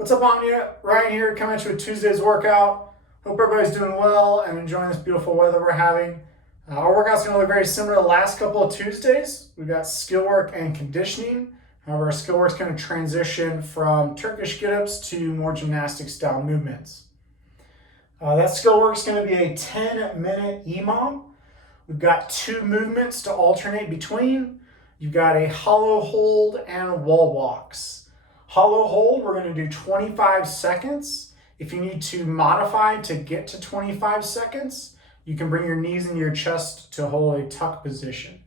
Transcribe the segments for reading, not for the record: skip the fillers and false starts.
What's up, Omnia? Ryan here, coming at you with Tuesday's workout. Hope everybody's doing well and enjoying this beautiful weather we're having. Our workout's going to look very similar to the last couple of Tuesdays. We've got skill work and conditioning. However, our skill work's going to transition from Turkish get-ups to more gymnastic-style movements. That skill work's going to be a 10-minute EMOM. We've got two movements to alternate between. You've got a hollow hold and wall walks. Hollow hold, we're going to do 25 seconds. If you need to modify to get to 25 seconds, you can bring your knees into your chest to hold a tuck position.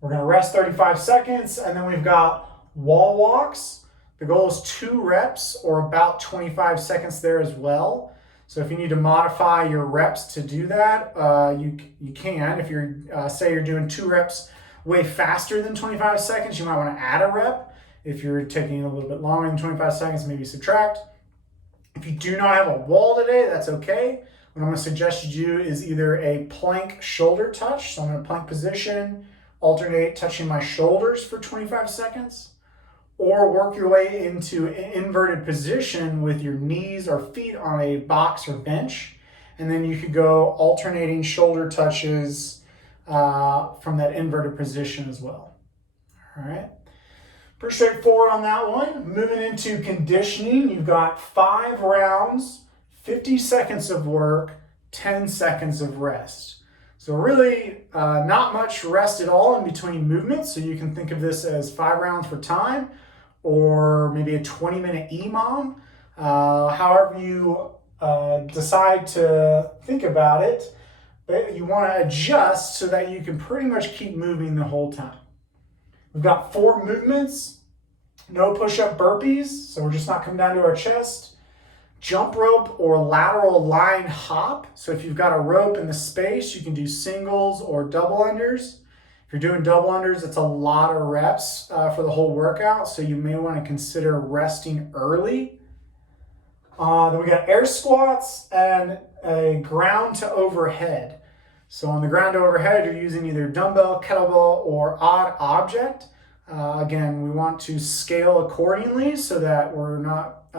We're going to rest 35 seconds, and then we've got wall walks. The goal is 2 reps or about 25 seconds there as well. So if you need to modify your reps to do that, you can. If you're, say you're doing 2 reps way faster than 25 seconds, you might want to add a rep. If you're taking a little bit longer than 25 seconds, maybe subtract. If you do not have a wall today, that's okay. What I'm going to suggest you do is either a plank shoulder touch. So I'm in a plank position, alternate touching my shoulders for 25 seconds, or work your way into an inverted position with your knees or feet on a box or bench. And then you could go alternating shoulder touches from that inverted position as well. All right. Pretty straightforward on that one. Moving into conditioning, you've got 5 rounds, 50 seconds of work, 10 seconds of rest. So really not much rest at all in between movements. So you can think of this as 5 rounds for time or maybe a 20-minute EMOM. However you decide to think about it, but you want to adjust so that you can pretty much keep moving the whole time. We've got 4 movements, no push-up burpees, so we're just not coming down to our chest. Jump rope or lateral line hop. So if you've got a rope in the space, you can do singles or double unders. If you're doing double unders, it's a lot of reps for the whole workout, so you may want to consider resting early. Then we got air squats and a ground to overhead. So on the ground to overhead, you're using either dumbbell, kettlebell, or odd object. Again, we want to scale accordingly so that we're not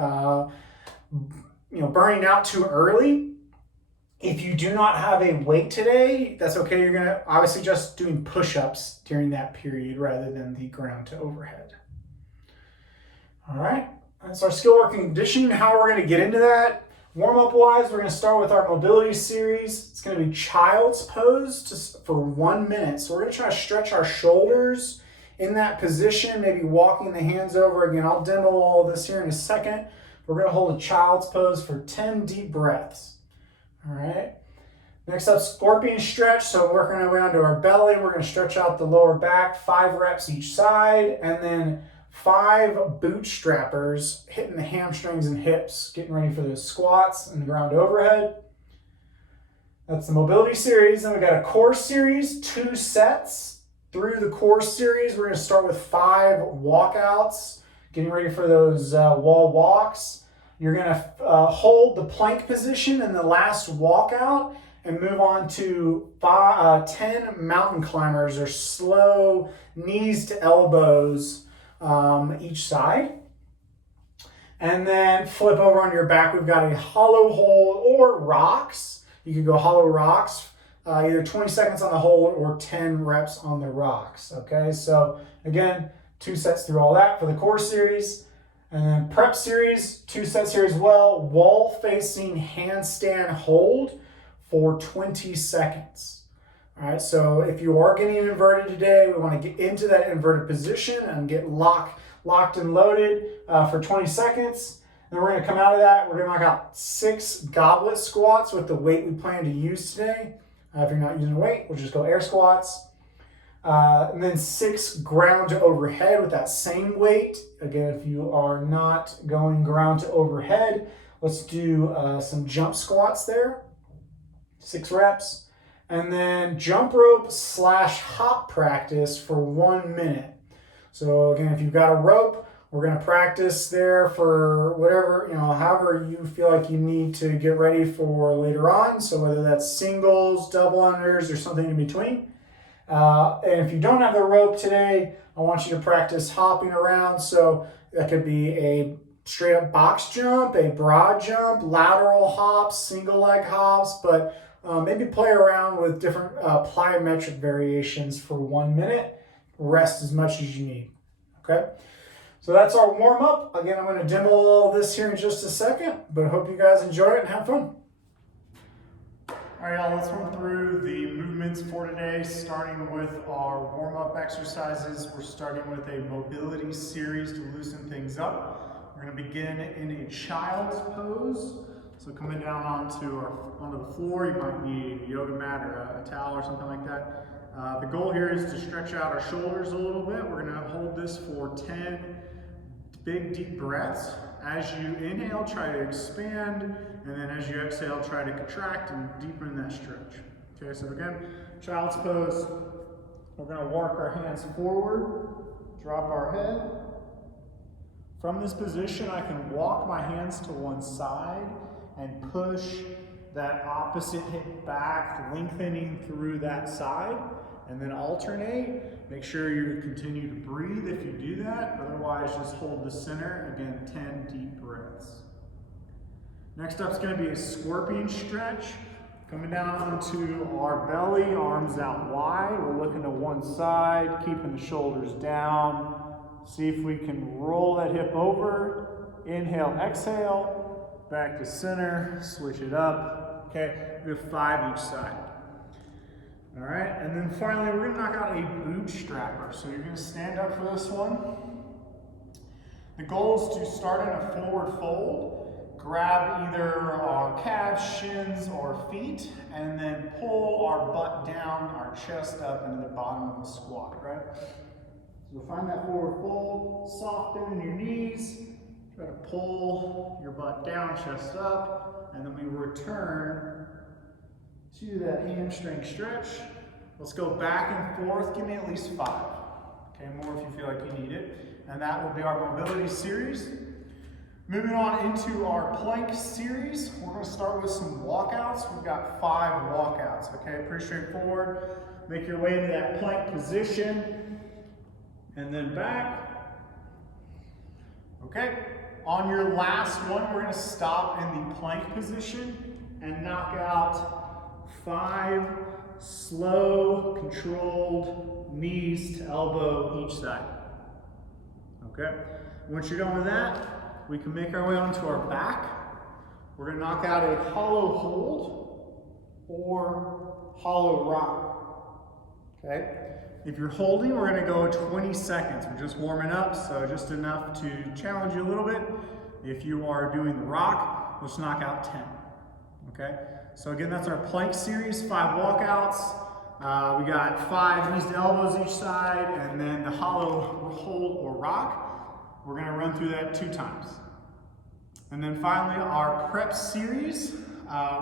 burning out too early. If you do not have a weight today, that's okay. I would suggest doing push-ups during that period rather than the ground to overhead. All right, that's our skill work and conditioning. How we're going to get into that. Warm-up wise, we're going to start with our mobility series. It's going to be child's pose for 1 minute. So we're going to try to stretch our shoulders in that position, maybe walking the hands over. Again, I'll demo all of this here in a second. We're going to hold a child's pose for 10 deep breaths. All right. Next up, scorpion stretch. So working our way onto our belly, we're going to stretch out the lower back, 5 reps each side, and then 5 bootstrappers, hitting the hamstrings and hips, getting ready for those squats and the ground overhead. That's the mobility series. Then we got a core series, 2 sets. Through the core series, we're going to start with 5 walkouts, getting ready for those wall walks. You're going to hold the plank position in the last walkout and move on to 10 mountain climbers or slow knees to elbows each side. And then flip over on your back. We've got a hollow hold or rocks. You can go hollow rocks, either 20 seconds on the hold or 10 reps on the rocks. Okay, so again, 2 sets through all that for the core series. And then prep series, 2 sets here as well. Wall facing handstand hold for 20 seconds. All right, so if you are getting inverted today, we want to get into that inverted position and get locked and loaded for 20 seconds. Then we're going to come out of that. We're going to knock out 6 goblet squats with the weight we plan to use today. If you're not using a weight, we'll just go air squats. And then 6 ground to overhead with that same weight. Again, if you are not going ground to overhead, let's do some jump squats there. 6 reps. And then jump rope / hop practice for 1 minute. So again, if you've got a rope, we're going to practice there for whatever, however you feel like you need to get ready for later on. So whether that's singles, double unders, or something in between. And if you don't have the rope today, I want you to practice hopping around. So that could be a straight up box jump, a broad jump, lateral hops, single leg hops, but maybe play around with different plyometric variations for 1 minute. Rest as much as you need, okay? So that's our warm up. Again, I'm going to demo all this here in just a second, but I hope you guys enjoy it and have fun. All right, y'all, let's run through the movements for today, starting with our warm-up exercises. We're starting with a mobility series to loosen things up. We're going to begin in a child's pose. So coming down onto the floor, you might need a yoga mat or a towel or something like that. The goal here is to stretch out our shoulders a little bit. We're going to hold this for 10 big, deep breaths. As you inhale, try to expand, and then as you exhale, try to contract and deepen that stretch. Okay, so again, child's pose. We're going to walk our hands forward, drop our head. From this position, I can walk my hands to one side and push that opposite hip back, lengthening through that side, and then alternate. Make sure you continue to breathe if you do that. Otherwise, just hold the center. Again, 10 deep breaths. Next up is going to be a scorpion stretch. Coming down onto our belly, arms out wide. We're looking to one side, keeping the shoulders down. See if we can roll that hip over. Inhale, exhale. Back to center. Switch it up. Okay, we have 5 each side. All right, and then finally, we're gonna knock out a bootstrapper. So you're gonna stand up for this one. The goal is to start in a forward fold, grab either our calves, shins, or feet, and then pull our butt down, our chest up into the bottom of the squat, right? So find that forward fold, soften in your knees, try to pull your butt down, chest up, and then we return to that hamstring stretch. Let's go back and forth. Give me at least 5. Okay, more if you feel like you need it. And that will be our mobility series. Moving on into our plank series, we're going to start with some walkouts. We've got 5 walkouts, okay? Pretty straightforward. Make your way into that plank position and then back. Okay, on your last one, we're going to stop in the plank position and knock out 5 slow, controlled knees to elbow each side. Okay, once you're done with that, we can make our way onto our back. We're going to knock out a hollow hold or hollow rock. Okay, if you're holding, we're going to go 20 seconds. We're just warming up, so just enough to challenge you a little bit. If you are doing the rock, let's knock out 10. Okay. So again, that's our plank series, 5 walkouts. We got 5 knees to elbows each side, and then the hollow hold or rock. We're going to run through that 2 times. And then finally, our prep series,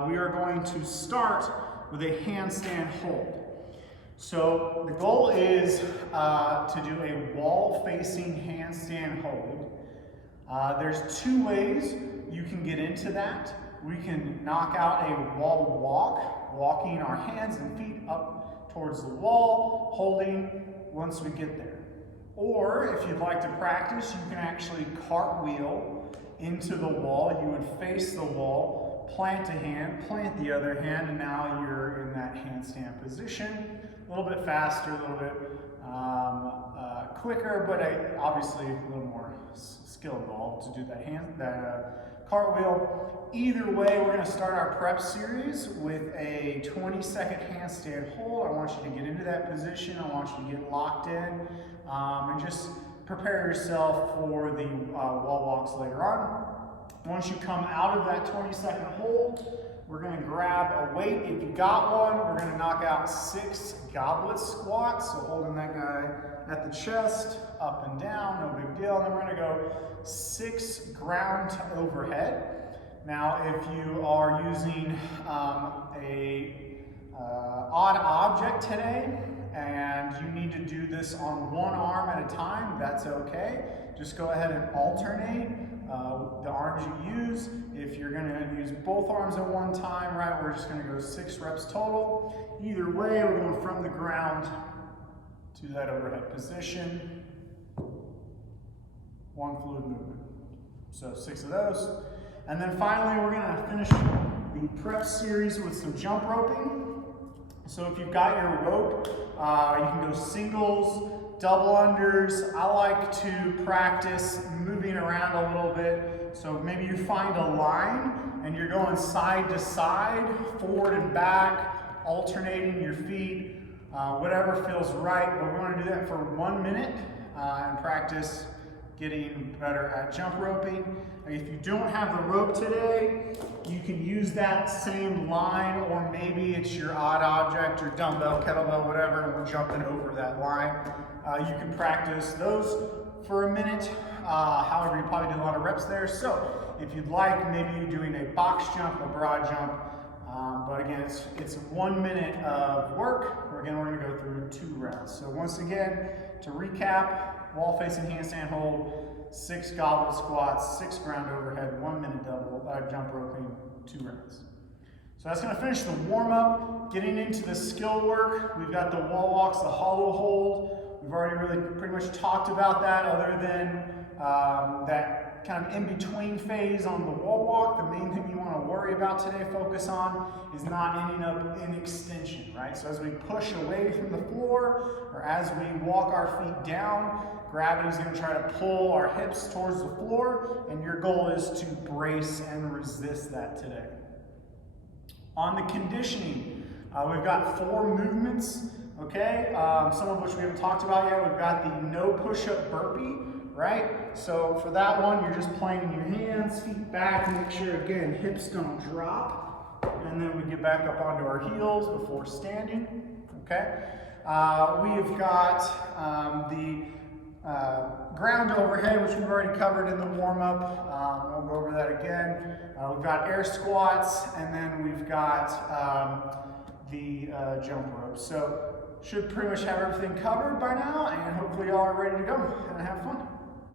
we are going to start with a handstand hold. So the goal is to do a wall-facing handstand hold. There's 2 ways you can get into that. We can knock out a wall walk, walking our hands and feet up towards the wall, holding once we get there. Or if you'd like to practice, you can actually cartwheel into the wall. You would face the wall, plant a hand, plant the other hand, and now you're in that handstand position. A little bit faster, a little bit quicker, but obviously a little more skill involved to do that cartwheel. Either way, we're going to start our prep series with a 20-second handstand hold. I want you to get into that position. I want you to get locked in and just prepare yourself for the wall walks later on. Once you come out of that 20-second hold, we're going to grab a weight. If you got one, we're going to knock out 6 goblet squats. So holding that guy at the chest, up and down, no big deal. And then we're going to go 6 ground to overhead. Now, if you are using a odd object today and you need to do this on one arm at a time, that's okay. Just go ahead and alternate the arms you use. If you're going to use both arms at one time, right, we're just going to go 6 reps total. Either way, we're going from the ground to that overhead position. One fluid movement. So 6 of those. And then finally, we're gonna finish the prep series with some jump roping. So if you've got your rope, you can go singles, double unders. I like to practice moving around a little bit. So maybe you find a line and you're going side to side, forward and back, alternating your feet, whatever feels right. But we want to do that for 1 minute and practice getting better at jump roping. If you don't have the rope today, you can use that same line, or maybe it's your odd object, your dumbbell, kettlebell, whatever, and we're jumping over that line. You can practice those for a minute. However, you probably did a lot of reps there. So if you'd like, maybe you're doing a box jump, a broad jump. But again, it's 1 minute of work. Again, we're gonna go through 2 rounds. So once again, to recap, wall facing handstand hold, 6 goblet squats, 6 ground overhead, 1 minute double jump roping, 2 rounds. So that's gonna finish the warm up. Getting into the skill work, we've got the wall walks, the hollow hold. We've already really pretty much talked about that, other than that kind of in-between phase on the wall walk. The main thing you want to worry about today, focus on, is not ending up in extension, right? So as we push away from the floor, or as we walk our feet down, gravity is going to try to pull our hips towards the floor, and your goal is to brace and resist that today. On the conditioning, we've got 4 movements, okay? Some of which we haven't talked about yet. We've got the no push-up burpee, right? So for that one, you're just planting your hands, feet back, make sure, again, hips don't drop. And then we get back up onto our heels before standing, okay? We've got the ground overhead, which we've already covered in the warm-up. We'll go over that again. We've got air squats, and then we've got the jump rope. So should pretty much have everything covered by now, and hopefully y'all are ready to go and have fun.